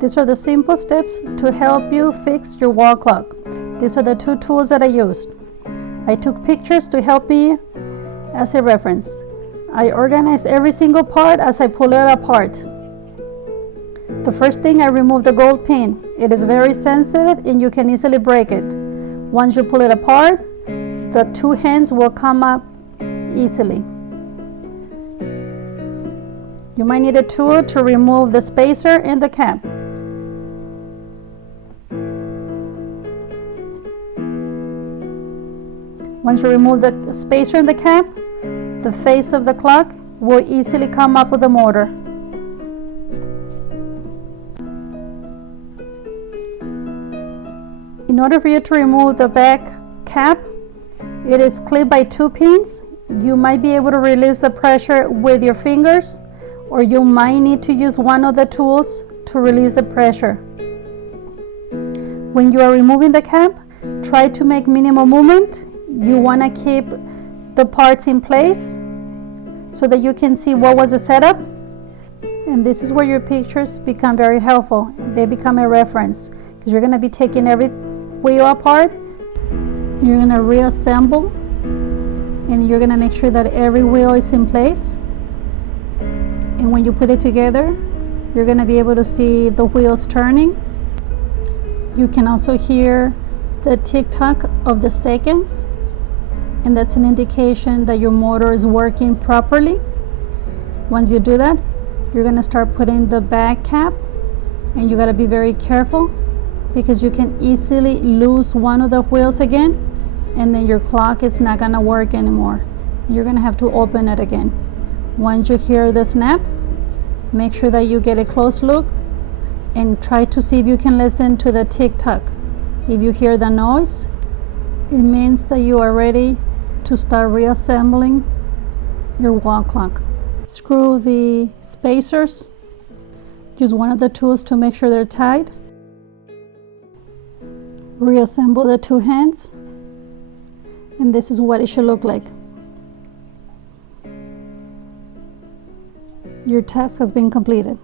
These are the simple steps to help you fix your wall clock. These are the two tools that I used. I took pictures to help me as a reference. I organized every single part as I pull it apart. The first thing, I removed the gold pin. It is very sensitive and you can easily break it. Once you pull it apart, the two hands will come up easily. You might need a tool to remove the spacer and the cap. Once you remove the spacer and the cap, the face of the clock will easily come up with the motor. In order for you to remove the back cap, it is clipped by two pins. You might be able to release the pressure with your fingers, or you might need to use one of the tools to release the pressure. When you are removing the cap, try to make minimal movement. You want to keep the parts in place so that you can see what was the setup. And this is where your pictures become very helpful. They become a reference because you're going to be taking every wheel apart. You're going to reassemble and you're going to make sure that every wheel is in place. And when you put it together, you're going to be able to see the wheels turning. You can also hear the tick-tock of the seconds, and that's an indication that your motor is working properly. Once you do that, you're going to start putting the back cap, and you got to be very careful because you can easily lose one of the wheels again, and then your clock is not going to work anymore. You're going to have to open it again. Once you hear the snap, make sure that you get a close look and try to see if you can listen to the tick-tock. If you hear the noise, it means that you are ready to start reassembling your wall clock. Screw the spacers. Use one of the tools to make sure they're tight. Reassemble the two hands, and this is what it should look like. Your task has been completed.